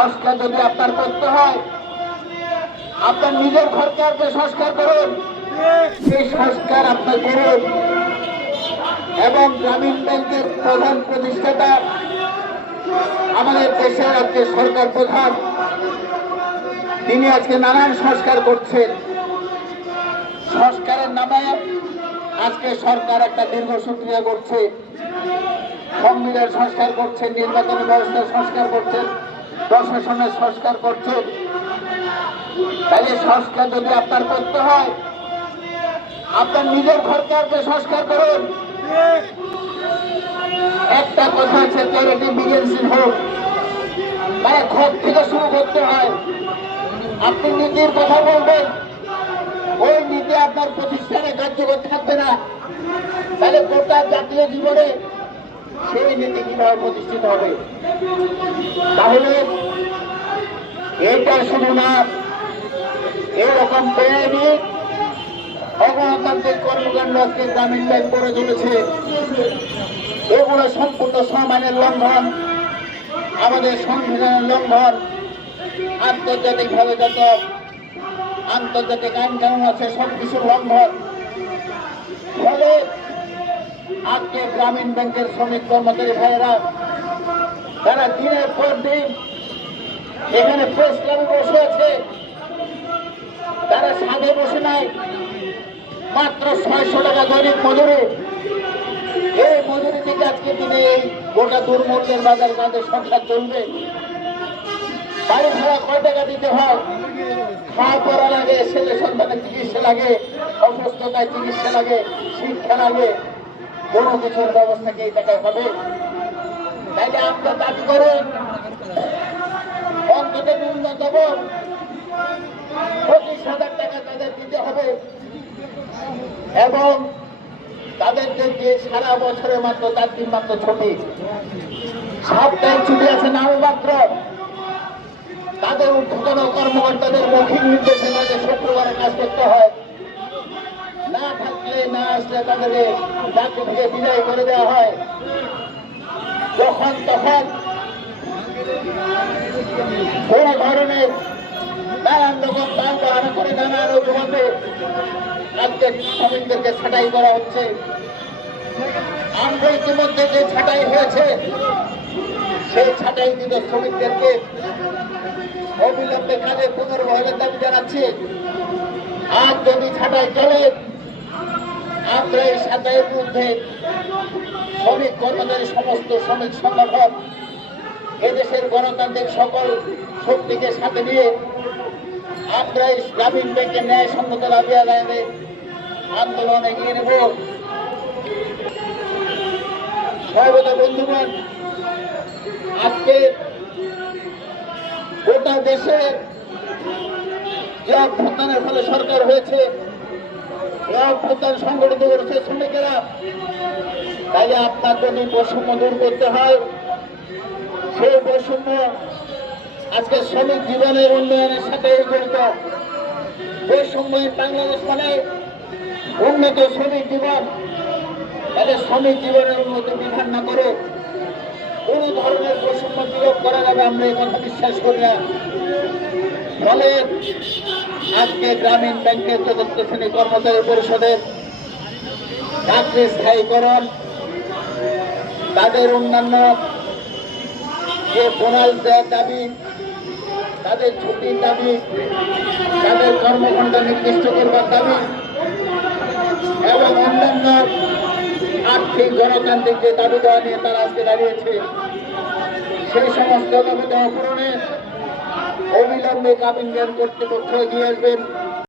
সংস্কার যদি আপনার করতে হয়, আপনার নিজের ঘরকে সংস্কার করুন। সেই সংস্কার আপনি করুন। এবং গ্রামীণ ব্যাংকের প্রধান প্রতিষ্ঠাতা, আমাদের দেশের আজকে সরকার প্রধান, তিনি আজকে নানান সংস্কার করছেন। সংস্কারের নামে আজকে সরকার একটা দীর্ঘসূত্রিয়া করছে। সংবিধান সংস্কার করছেন, নির্বাচনী ব্যবস্থার সংস্কার করছেন। প্রশাসনের সংস্কার করছেন তাহলে সংস্কার যদি আপনার করতে হয়, আপনার নিজের ঘরকে আগে সংস্কার করুন। একটা কথা আছে চ্যারিটি বিগেন্সিন হোক মানে ঘর থেকে শুরু করতে হয়। আপনি নীতির কথা বলবেন, ওই নীতি আপনার প্রতিষ্ঠানে কার্যকর থাকবে না। তাহলে গোটা জাতীয় জীবনে সেই নীতি কীভাবে প্রতিষ্ঠিত হবে? তাহলে এটা শুধু না, এরকম বেআইনি অগণতান্ত্রিক কর্মকাণ্ড আজকে গ্রামীণ ব্যাংক করে চলেছে এগুলো সম্পূর্ণ সমানের লঙ্ঘন, আমাদের সংবিধানের লঙ্ঘন। আন্তর্জাতিকভাবে যত আন্তর্জাতিক আইন কানুন আছে সব কিছুর লঙ্ঘন। ফলে আজকে গ্রামীণ ব্যাংকের শ্রমিক কর্মচারী ভাইয়েরা, তারা দিনের পর দিন এখানে প্রেস ক্লাবে বসে আছে। তারা সাদে বসে নাই। মাত্র ছয়শো টাকা দৈনিক মজুরি। এই মজুরি থেকে আজকে দিনে এই গোটা দুর্মূল্যের বাজার তাদের সংসার চলবে। বাড়ি ভাড়া কয় টাকা দিতে হয়? খাওয়া পড়া লাগে, ছেলে সন্তানের চিকিৎসা লাগে, অসুস্থতায় চিকিৎসা লাগে, শিক্ষা লাগে। কোনো কিছুর ব্যবস্থা কি এই টাকায় হবে? তাইলে আমরা দাবি করুন। অন্তত ন্যূনতম পঁচিশ হাজার টাকা তাদের দিতে হবে। এবং তাদেরকে যে সারা বছরে মাত্র চার দিন মাত্র ছুটি। সাপ্তাহিক ছুটি আছে নামমাত্র তাদের ঊর্ধ্বতন কর্মকর্তাদের মৌখিক নির্দেশে তাদের শুক্রবারে কাজ করতে হয়। না আসলে তাদের চাকরি থেকে বিদায় করে দেওয়া হয়। যখন তখন কোন ধরনের নানান রকম দাম বাহানা করে নানান অজুহাতে আজকে শ্রমিকদেরকে ছাঁটাই করা হচ্ছে। আমরা ইতিমধ্যে যে ছাঁটাই হয়েছে, সেই ছাঁটাই দিত শ্রমিকদেরকে অবিলম্বে কাজে পুনর্বহালের দাবি জানাচ্ছি। আর যদি ছাঁটাই চলে আমরা এই ছাঁটাইয়ের বিরুদ্ধে শ্রমিক, কর্মচারী, সমস্ত শ্রমিক সংগঠন, এদেশের গণতান্ত্রিক সকল শক্তিকে সাথে নিয়ে আমরা এই গ্রামীণ ব্যাংকের ন্যায় সঙ্গত দাবি আদায়ে আন্দোলন এগিয়ে নেব। সর্বদা বন্ধুগণ, আজকে গোটা দেশে যে অভ্যুত্থানের ফলে সরকার হয়েছে অভ্যুত্থান সংগঠিত করেছে শ্রমিকেরা। তাইলে আপনার যদি বৈষম্য দূর করতে হয়, সেই বৈষম্য আজকে শ্রমিক জীবনের উন্নয়নের সাথে জড়িত। বৈষম্যের বাংলাদেশ মানে উন্নত শ্রমিক জীবন। তাহলে শ্রমিক জীবনের উন্নতি বিধান না করে কোন ধরনের বৈষম্য বিলোপ করা যাবে আমরা এই কথা বিশ্বাস করি না। ফলে আজকে গ্রামীণ ব্যাংকের চতুর্থ শ্রেণি কর্মচারী পরিষদের চাকরি স্থায়ীকরণ, তাদের অন্যান্য যে বোনাল দেওয়ার দাবি, তাদের ছুটির দাবি, তাদের কর্মঘণ্টা নির্দিষ্ট করবার দাবি এবং অন্যান্য আর্থিক, গণতান্ত্রিক যে দাবি দেওয়া নিয়ে তারা আজকে দাঁড়িয়েছে, সেই সমস্ত দাবি দেওয়া পূরণে অবিলম্বে গ্রামীণ করতে কর্তৃপক্ষ এগিয়ে আসবেন।